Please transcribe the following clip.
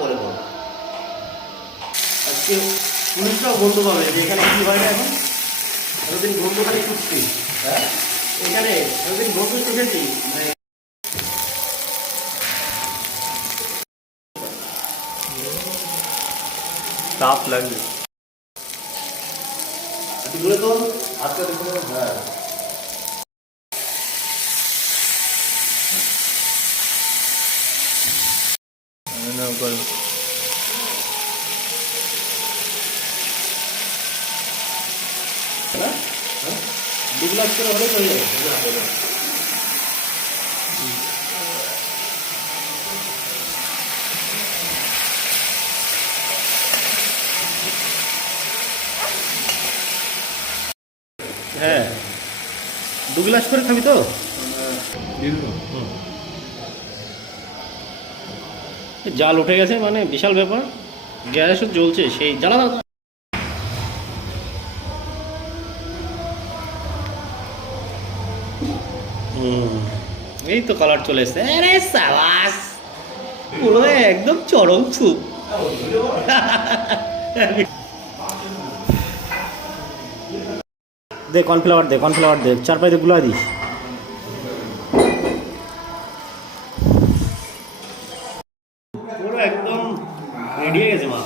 পরে বল আজকে পুলিশরাও বন্ধু পাবে যে এখানে কি হয় না এখন এতদিন বন্ধু খালি খুঁজছি। হ্যাঁ এখানে এতদিন বন্ধু খুঁজেছি তাপ লাগবে দূরে তো আজকে দেখুন। হ্যাঁ দু গ্লাস করে হলে হয়ে যাবে। হ্যাঁ 2 গ্লাস করে খাবি তো? জাল উঠে গেছে মানে বিশাল ব্যাপার। গ্যাসও জ্বলছে সেই জ্বালা দাও। এই তো কালার চলে এসছে। আরে সাবাস পুরো একদম চরম সুপ। দে কর্নফ্লাওয়ার দে, কর্নফ্লাওয়ার দে, 4-5 গুলা দিস। পুরো একদম রেডি হয়ে গেছে মা।